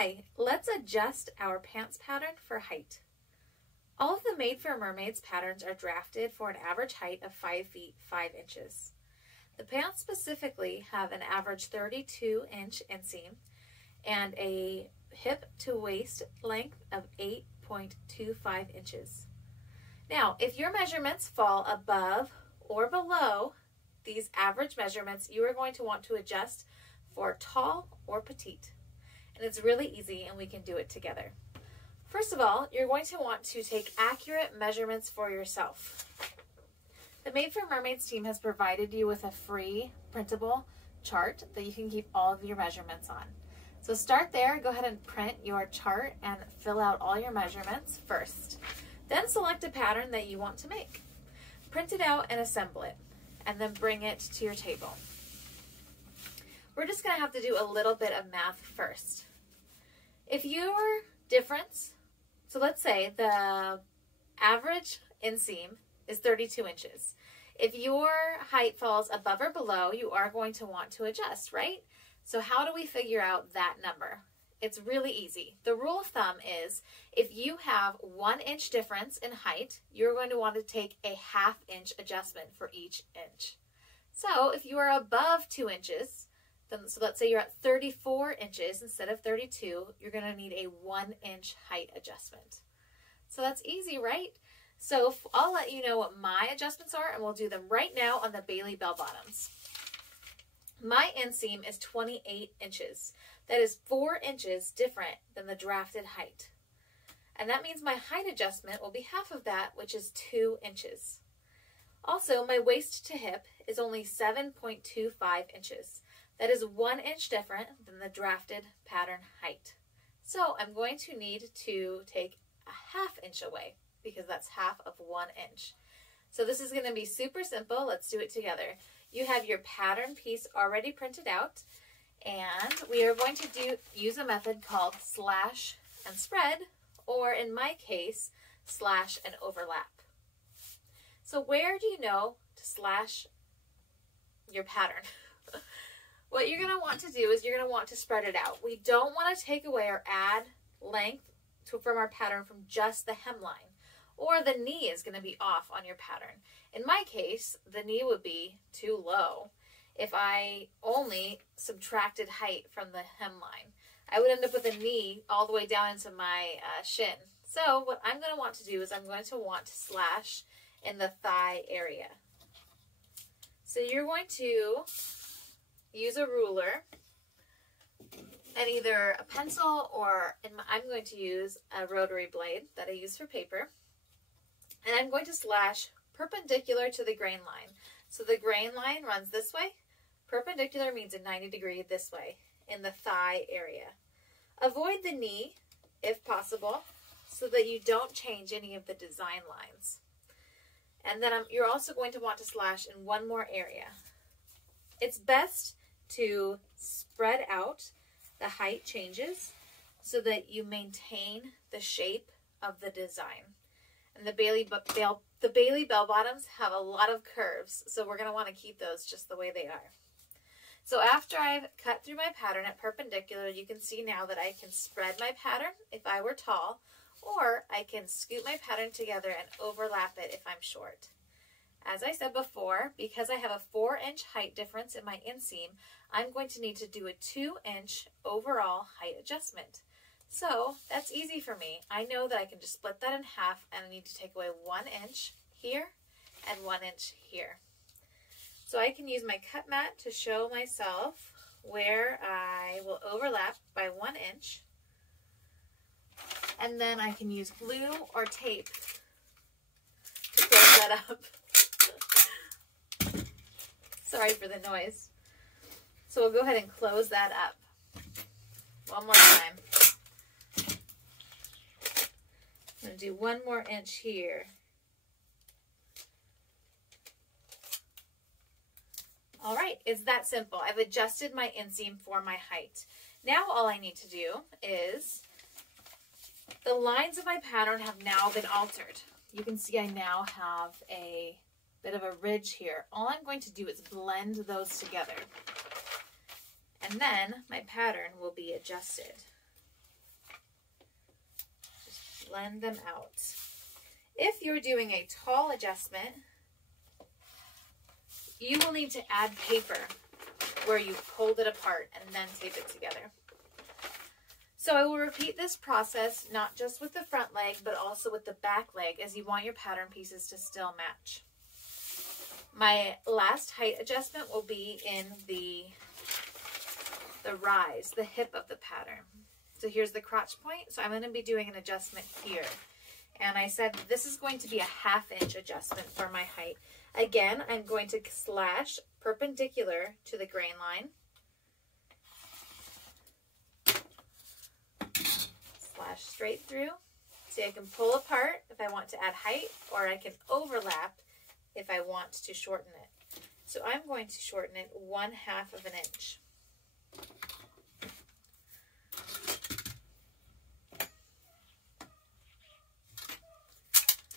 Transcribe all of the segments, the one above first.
Hi, let's adjust our pants pattern for height. All of the Made for Mermaids patterns are drafted for an average height of 5 feet 5 inches. The pants specifically have an average 32-inch inseam and a hip to waist length of 8.25 inches. Now, if your measurements fall above or below these average measurements, you are going to want to adjust for tall or petite. And it's really easy, and we can do it together. First of all, you're going to want to take accurate measurements for yourself. The Made for Mermaids team has provided you with a free printable chart that you can keep all of your measurements on. So start there, go ahead and print your chart and fill out all your measurements first. Then select a pattern that you want to make. Print it out and assemble it, and then bring it to your table. We're just going to have to do a little bit of math first. If your difference, so let's say the average inseam is 32 inches. If your height falls above or below, you are going to want to adjust, right? So how do we figure out that number? It's really easy. The rule of thumb is if you have 1 inch difference in height, you're going to want to take a 1/2 inch adjustment for each inch. So if you are above 2 inches, so let's say you're at 34 inches instead of 32, you're going to need a 1 inch height adjustment. So that's easy, right? So I'll let you know what my adjustments are, and we'll do them right now on the Bailey bell bottoms. My inseam is 28 inches. That is 4 inches different than the drafted height. And that means my height adjustment will be half of that, which is 2 inches. Also, my waist to hip is only 7.25 inches. That is 1 inch different than the drafted pattern height. So I'm going to need to take a 1/2 inch away because that's half of 1 inch. So this is going to be super simple. Let's do it together. You have your pattern piece already printed out, and we are going to use a method called slash and spread, or in my case, slash and overlap. So where do you know to slash your pattern? What you're going to want to do is you're going to want to spread it out. We don't want to take away or add length from our pattern from just the hemline, or the knee is going to be off on your pattern. In my case, the knee would be too low if I only subtracted height from the hemline. I would end up with a knee all the way down into my shin. So what I'm going to want to do is I'm going to want to slash in the thigh area. So you're going to use a ruler and either a pencil or I'm going to use a rotary blade that I use for paper. And I'm going to slash perpendicular to the grain line. So the grain line runs this way. Perpendicular means a 90-degree this way in the thigh area. Avoid the knee if possible so that you don't change any of the design lines. And then you're also going to want to slash in one more area. It's best to spread out the height changes so that you maintain the shape of the design. And the Bailey bell bottoms have a lot of curves, so we're going to want to keep those just the way they are. So after I've cut through my pattern at perpendicular, you can see now that I can spread my pattern if I were tall, or I can scoot my pattern together and overlap it if I'm short. As I said before, because I have a 4 inch height difference in my inseam, I'm going to need to do a 2 inch overall height adjustment. So that's easy for me. I know that I can just split that in half, and I need to take away 1 inch here and 1 inch here. So I can use my cut mat to show myself where I will overlap by 1 inch. And then I can use glue or tape to close that up. Sorry for the noise. So we'll go ahead and close that up. One more time. I'm going to do 1 more inch here. All right, it's that simple. I've adjusted my inseam for my height. Now all I need to do is, the lines of my pattern have now been altered. You can see I now have a bit of a ridge here. All I'm going to do is blend those together. And then my pattern will be adjusted. blend them out. If you're doing a tall adjustment, you will need to add paper where you pulled it apart and then tape it together. So I will repeat this process not just with the front leg, but also with the back leg, as you want your pattern pieces to still match. My last height adjustment will be in the rise, the hip of the pattern. So here's the crotch point. So I'm going to be doing an adjustment here. And I said this is going to be a 1/2 inch adjustment for my height. Again, I'm going to slash perpendicular to the grain line. Slash straight through. See, I can pull apart if I want to add height, or I can overlap if I want to shorten it. So I'm going to shorten it 1/2 of an inch.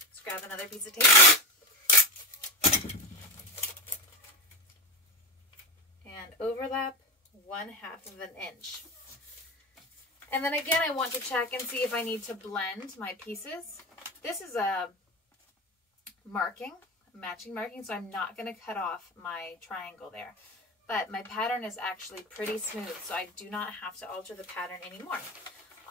Let's grab another piece of tape. And overlap 1/2 of an inch. And then again, I want to check and see if I need to blend my pieces. This is a matching marking, so I'm not going to cut off my triangle there. But my pattern is actually pretty smooth, so I do not have to alter the pattern anymore.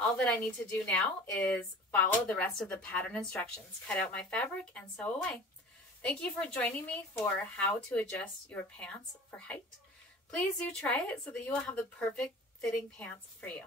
All that I need to do now is follow the rest of the pattern instructions. Cut out my fabric and sew away. Thank you for joining me for how to adjust your pants for height. Please do try it so that you will have the perfect fitting pants for you.